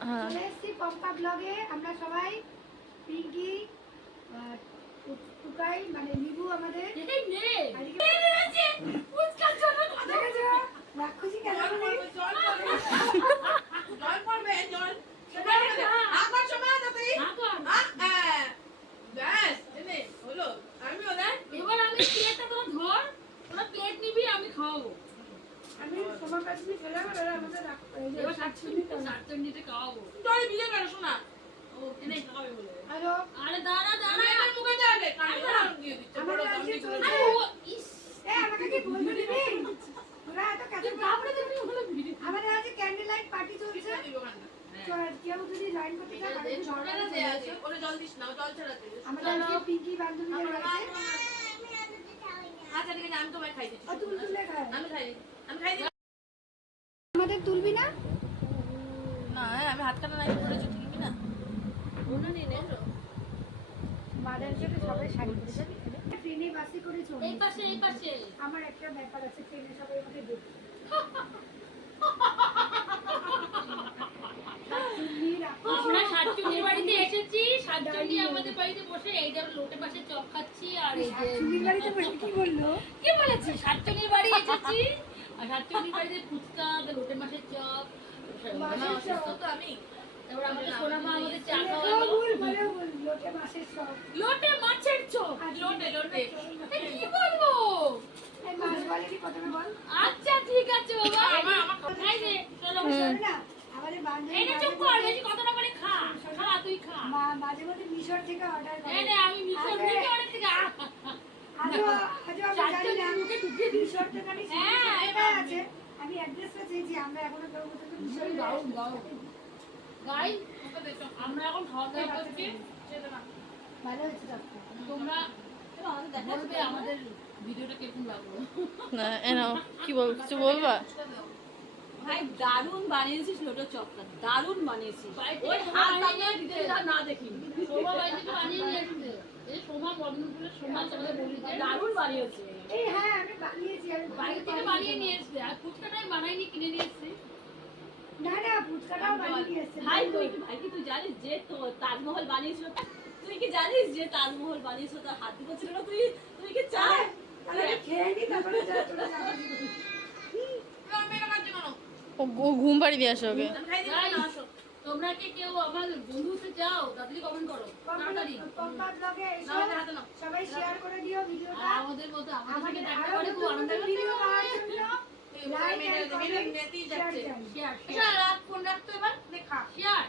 চলে এসেছি পম্পা ব্লগে। আমরা সবাই পিঙ্কি, টুকাই মানে নিবু আমাদের রাক্ষসী কেন আমি তোমার কাছে চলে গেল আমাদের খাওয়াবো জল ভিজে গেল শোনা ও এনে খাওয়াবে বলে আরে দাঁড়া দাঁড়া এবার মুখে যাবে কানে দিয়ে দিচ্ছে বড় দামি করে ইস এ আমাকে কি বলবি দিবি তোরা এত কাছে বাবরে দিবি বলে ভিডিও আমাদের আজ ক্যান্ডেল লাইট পার্টি চলছে কেউ যদি লাইন করতে চায় আমাদের সরকারে দেয়া আছে ওরে জল দিস না জল ছাড়া দে আমাদের আজকে পিঙ্কি বান্ধবীদের বাড়িতে আচ্ছা ঠিক আছে আমি তোমায় খাই দিচ্ছি তুলতুলে খায় আমি খাই দিই আমাদের তুলবি না না আমি হাত কাটা নাই করেছি তুলবি না ওনা নিয়ে নে মাদের সাথে সবাই শাড়ি পরে যাবি ট্রেনে বাসে করে চলে এই পাশে আমার একটা ব্যাপার আছে ট্রেনে সবাই আমাকে দেখে আমরা সাতচুনির বাড়িতে এসেছি সাতচুনি আমাদের বাড়িতে বসে এই যে লোটে পাশে চপ খাচ্ছি আর এই যে সাতচুনির বাড়িতে বসে কি বললো কি বলেছি সাতচুনির বাড়ি এসেছি আর সাতচুনির বাড়িতে ফুচকা লোটে মাছের চপ তো আমি এবার আমাদের সোনা মা আমাদের চা খাওয়ালো লোটে মাছের চপ লোটে মাছের চপ লোটে কি বলবো এই মাছ বলেনি প্রথমে বল আচ্ছা ঠিক আছে বাবা খাই দে চলো না আমাদের বান্ধবী এই চুপ কর বেশি কথাটা বলে খা তুই খা মাঝে মধ্যে মিশর থেকে অর্ডার করে এই রে আমি মিশর থেকে অর্ডার থেকে আজও আমি জানি না মিশর থেকে এটা আছে আমি অ্যাড্রেসটা চেয়েছি আমরা এখনো কেউ মতো মিশর গাও গাই আমরা এখন খাওয়া দাওয়া করছি ভালো হয়েছে চপটা তোমরা বলবে আমাদের ভিডিওটা কেমন লাগলো না এনাও কি বল কিছু বলবা ভাই দারুণ বানিয়েছিস লোটো চপটা দারুণ বানিয়েছিস ওই হাত লাগিয়ে দিতে না দেখি সোমা বাড়ি থেকে বানিয়ে নিয়ে আসছে এই সোমা বর্ণপুরের সোমা তোমাদের বলি দারুণ বানিয়েছে এই হ্যাঁ আমি বানিয়েছি আমি বাড়ি থেকে বানিয়ে নিয়ে এসছে আর ফুচকাটাই বানাইনি কিনে নিয়ে এসছে না ফুচকাটাও বানিয়ে নিয়ে এসেছে ভাই তুই জানিস যে তো তাজমহল বানিয়েছিল তুই কি জানিস যে তাজমহল বানিয়েছিল তার হাত দিয়ে ছিল না তুই কি চাস তাহলে খেয়ে নি তারপরে যা তোরা যাবি ও ঘুম পাড়ি দিয়ে আসো ওকে তোমরা কি কেউ আমার বন্ধু হতে চাও তাড়াতাড়ি কমেন্ট করো তাড়াতাড়ি পম্পা ব্লগে এসো সবাই শেয়ার করে দিও ভিডিওটা আমাদের মতো আমাদের দেখা আরো করে খুব আনন্দ ভিডিও পাওয়ার জন্য like and comment share share phone রাখতো এবার দেখা শেয়ার